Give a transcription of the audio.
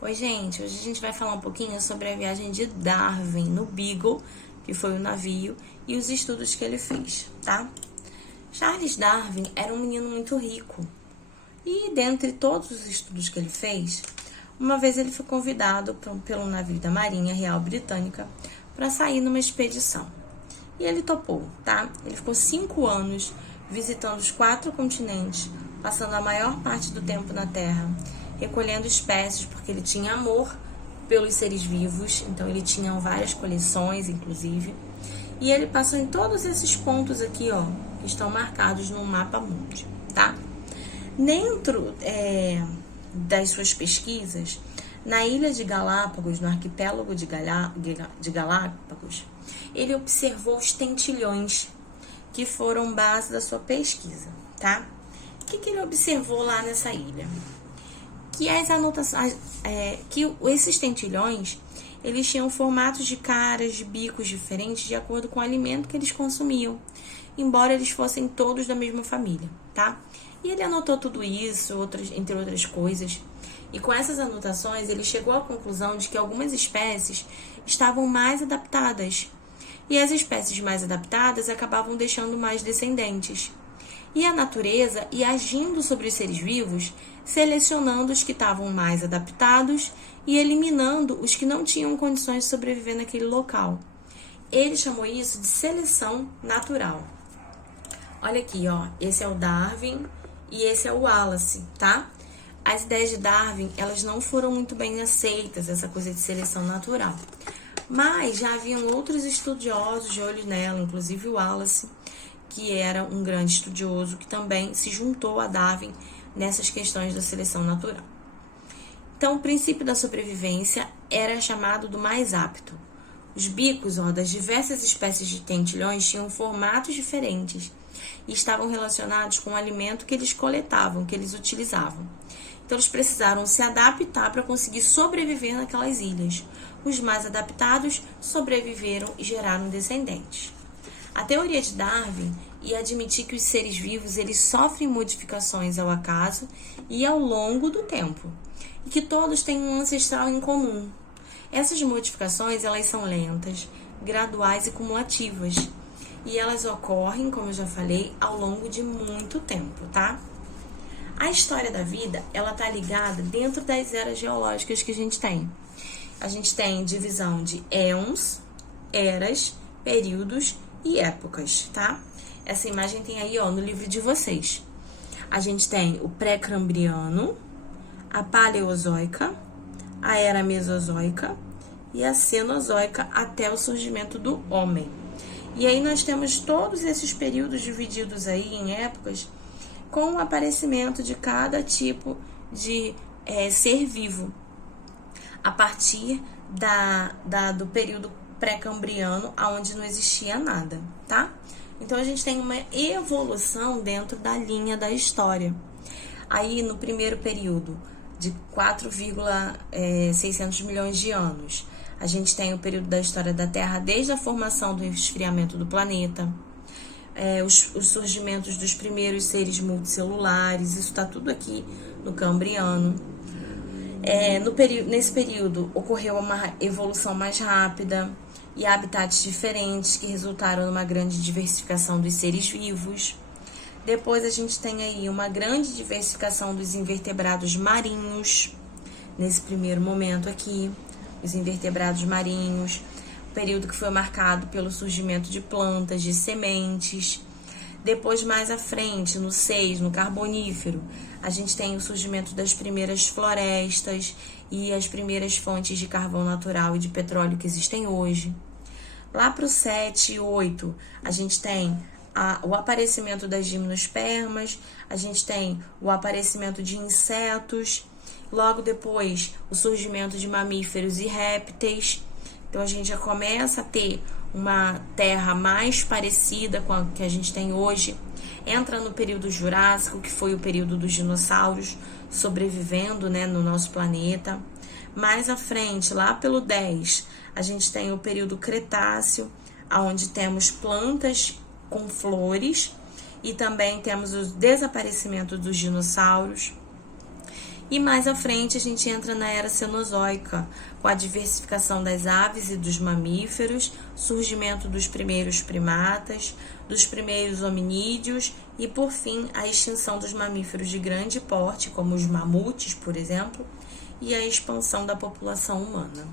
Oi, gente, hoje a gente vai falar um pouquinho sobre a viagem de Darwin no Beagle, que foi o navio, e os estudos que ele fez, tá? Charles Darwin era um menino muito rico e, dentre todos os estudos que ele fez, uma vez ele foi convidado pelo navio da Marinha Real Britânica para sair numa expedição. E ele topou, tá? Ele ficou 5 anos visitando os 4 continentes, passando a maior parte do tempo na Terra, recolhendo espécies, porque ele tinha amor pelos seres vivos, então ele tinha várias coleções, inclusive. E ele passou em todos esses pontos aqui, ó, que estão marcados no mapa mundi, tá? Dentro das suas pesquisas, na ilha de Galápagos, no arquipélago de Galápagos, ele observou os tentilhões, que foram base da sua pesquisa, tá? O que ele observou lá nessa ilha? Que as anotações, que esses tentilhões, eles tinham formatos de caras, de bicos diferentes de acordo com o alimento que eles consumiam, embora eles fossem todos da mesma família, tá? E ele anotou tudo isso, entre outras coisas, e com essas anotações ele chegou à conclusão de que algumas espécies estavam mais adaptadas, e as espécies mais adaptadas acabavam deixando mais descendentes. E a natureza ia agindo sobre os seres vivos, selecionando os que estavam mais adaptados e eliminando os que não tinham condições de sobreviver naquele local. Ele chamou isso de seleção natural. Olha aqui, ó, esse é o Darwin e esse é o Wallace, tá? As ideias de Darwin, elas não foram muito bem aceitas, essa coisa de seleção natural. Mas já haviam outros estudiosos de olho nela, inclusive o Wallace, que era um grande estudioso, que também se juntou a Darwin nessas questões da seleção natural. Então, o princípio da sobrevivência era chamado do mais apto. Os bicos das diversas espécies de tentilhões tinham formatos diferentes e estavam relacionados com o alimento que eles coletavam, que eles utilizavam. Então, eles precisaram se adaptar para conseguir sobreviver naquelas ilhas. Os mais adaptados sobreviveram e geraram descendentes. A teoria de Darwin ia admitir que os seres vivos eles sofrem modificações ao acaso e ao longo do tempo, e que todos têm um ancestral em comum. Essas modificações elas são lentas, graduais e cumulativas, e elas ocorrem, como eu já falei, ao longo de muito tempo, tá? A história da vida, ela tá ligada dentro das eras geológicas que a gente tem. A gente tem divisão de éons, eras, períodos e épocas, tá? Essa imagem tem aí, ó, no livro de vocês. A gente tem o pré-cambriano, a paleozoica, a era mesozoica e a cenozoica até o surgimento do homem. E aí nós temos todos esses períodos divididos aí em épocas com o aparecimento de cada tipo de ser vivo a partir do período pré-cambriano, onde não existia nada, tá? Então, a gente tem uma evolução dentro da linha da história. Aí, no primeiro período, de 4,600 milhões de anos, a gente tem o período da história da Terra desde a formação do esfriamento do planeta, os surgimentos dos primeiros seres multicelulares, isso está tudo aqui no Cambriano. Nesse período, ocorreu uma evolução mais rápida e habitats diferentes que resultaram numa grande diversificação dos seres vivos. Depois a gente tem aí uma grande diversificação dos invertebrados marinhos, nesse primeiro momento aqui, os invertebrados marinhos, período que foi marcado pelo surgimento de plantas, de sementes. Depois, mais à frente, no 6, no Carbonífero, a gente tem o surgimento das primeiras florestas e as primeiras fontes de carvão natural e de petróleo que existem hoje. Lá para o 7 e 8, a gente tem o aparecimento das gimnospermas, a gente tem o aparecimento de insetos, logo depois o surgimento de mamíferos e répteis. Então, a gente já começa a ter uma terra mais parecida com a que a gente tem hoje. Entra no período Jurássico, que foi o período dos dinossauros sobrevivendo, né, no nosso planeta. Mais à frente, lá pelo 10, a gente tem o período Cretáceo, onde temos plantas com flores e também temos o desaparecimento dos dinossauros. E mais à frente a gente entra na Era Cenozoica, com a diversificação das aves e dos mamíferos, surgimento dos primeiros primatas, dos primeiros hominídeos e, por fim, a extinção dos mamíferos de grande porte, como os mamutes, por exemplo, e a expansão da população humana.